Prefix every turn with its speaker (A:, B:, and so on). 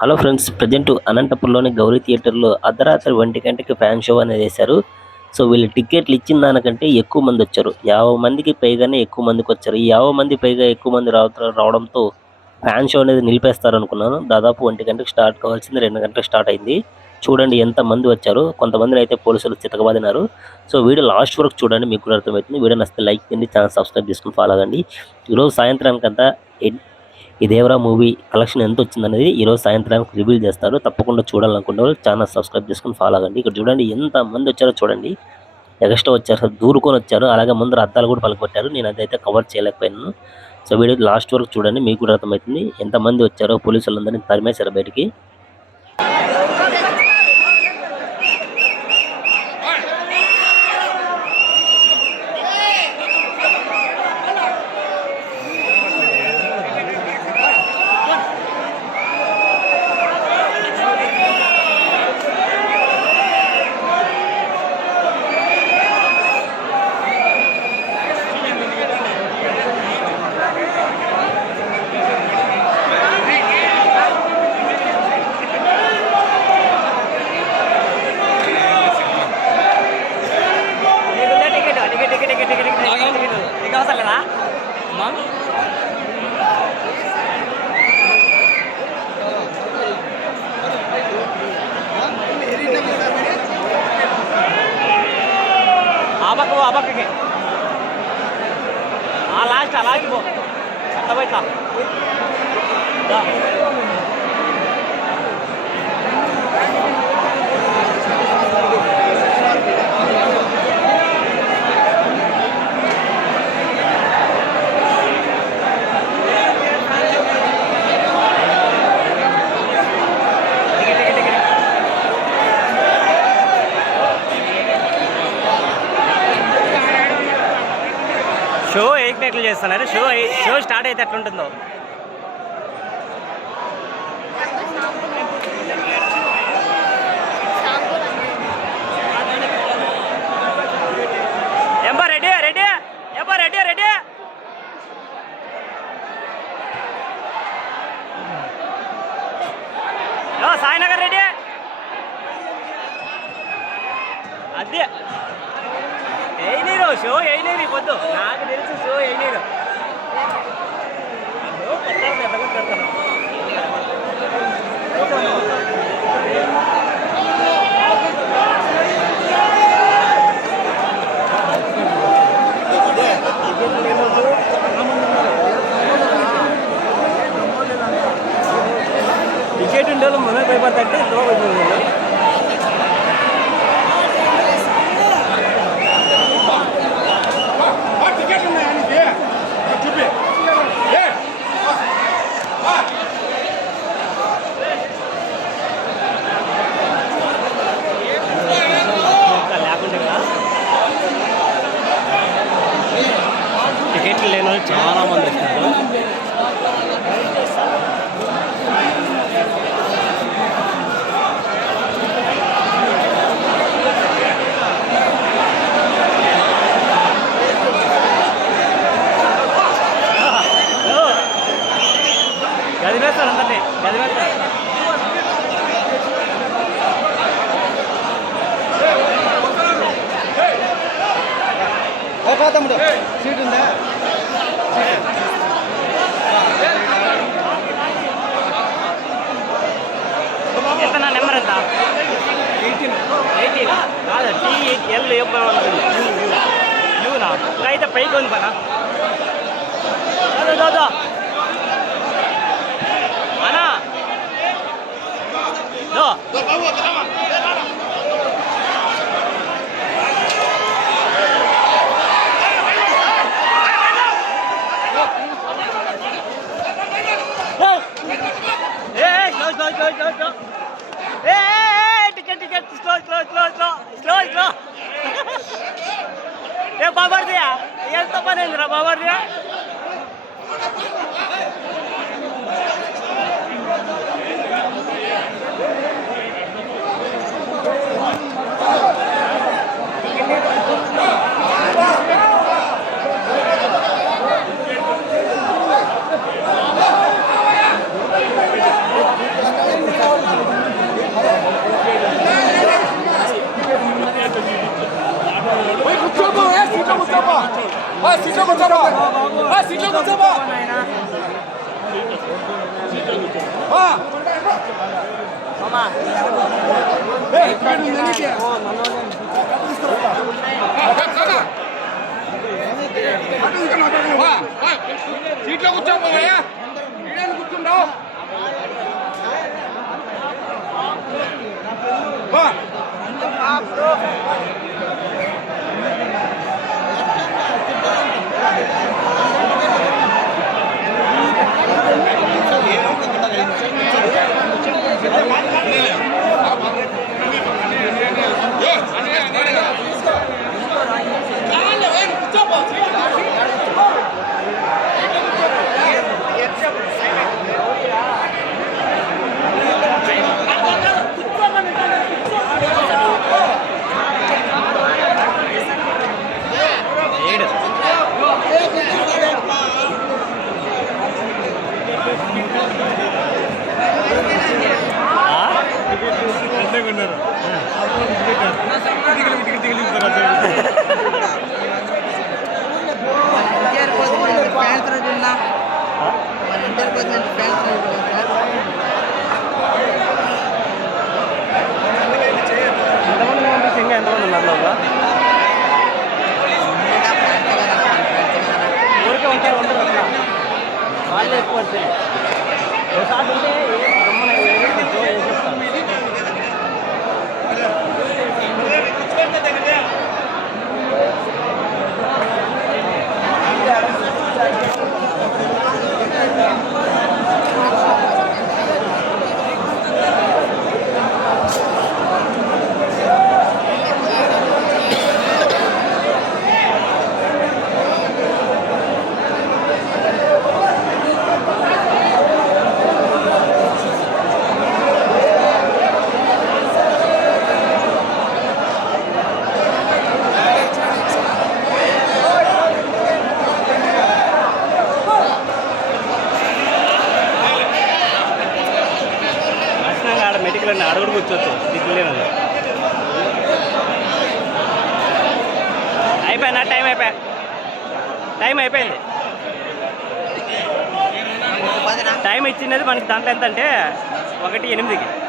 A: Hello friends present అనంతపురంలోని గౌరీ థియేటర్లో అర్ధరాత్రి ఒంటి గంటకి ఫ్యాన్ షో అనేది వేశారు. సో వీళ్ళు టికెట్లు ఇచ్చిన దానికంటే ఎక్కువ మంది వచ్చారు. యాభై మందికి పైగానే ఎక్కువ మందికి వచ్చారు. ఈ యాభై మంది పైగా ఎక్కువ మంది రావ రావడంతో ఫ్యాన్ షో అనేది నిలిపేస్తారు అనుకున్నాను దాదాపు ఒంటి గంటకు స్టార్ట్ కావాల్సింది రెండు గంటలకు స్టార్ట్ అయింది. చూడండి ఎంత మంది వచ్చారు. కొంతమందిని అయితే పోలీసులు చితకబాదినారు. సో వీడియో లాస్ట్ వరకు చూడండి మీకు కూడా అర్థమవుతుంది. వీడియో నచ్చితే లైక్ చేయండి ఛానల్ సబ్స్క్రైబ్ చేసుకుని ఫాలో అవ్వండి. ఈరోజు సాయంత్రానికంతా ఈ దేవరా మూవీ కలెక్షన్ ఎంత వచ్చిందనేది ఈరోజు సాయంత్రం రివీల్ చేస్తారు. తప్పకుండా చూడాలనుకునే వాళ్ళు ఛానల్ సబ్స్క్రైబ్ చేసుకుని ఫాలో అవ్వండి. ఇక్కడ చూడండి ఎంత మంది వచ్చారో చూడండి. ఎగస్ట్రా వచ్చారు దూరుకొని వచ్చారు. అలాగే ముందర అద్దాలు కూడా పలకొట్టారు నేను అదైతే కవర్ చేయలేకపోయాను. సో వీడియో లాస్ట్ వరకు చూడండి మీకు కూడా అర్థమవుతుంది. ఎంతమంది వచ్చారో పోలీసులందరినీ తరిమేశారు బయటికి.
B: పక్కకి ఆ లాస్ట్ అలాగే పో అట్లా పోయి ఎయిట్నెట్లు చేస్తున్నారు. షో షో స్టార్ట్ అయితే ఎట్లుంటుందో. ఎంబా రెడీ రెడీ ఎంబా రెడీ రెడీ ఓ సాయినగర్ రెడీ అదే. వేయనీరు షో వేయనీరు పొద్దు. నాకు తెలుసు షో వేయనీరు టికెట్ ఉండాలి వాళ్ళు మనకు భయపడతాంటే ఇంట్లో
C: తమ్ముడు సీట్ ఉందా
B: ఎంత నా నెంబర్ ఎంత ఎయిటీన్ ఎయిటీన్ కాదు టీ ఎయిట్ ఎల్ యూనా ఇంకా అయితే పైకి ఉంది పనా దాదా దాదా అనా దో పనేందిరా బాబర్ Vamos, Gabão! ఎంత పని అయిందిరా బాబర్దియా
C: సీట్లో కూర్చోపా ఆ, సీట్లో కూర్చోపా ఆ, సీట్లో కూర్చోపా ఆ. ఏయ్, ఇక్కడ ఉంది నీకే. అటు తీసుకుని అటు వా, వా. సీట్లో కూర్చోపోయా ఈడేందుకు కూర్చుంటావు వా.
B: లోపల ఊరికే ఉంటారు ఉంటారు అట్లా వాళ్ళే ఎక్కువ వచ్చాయి ఒకసారి అని అడుగుడు కూర్చోవచ్చు టైం అయిపోయా. టైం అయిపోయింది. టైం ఇచ్చినది మనకి దాంట్లో ఎంత అంటే ఒకటి ఎనిమిదికి.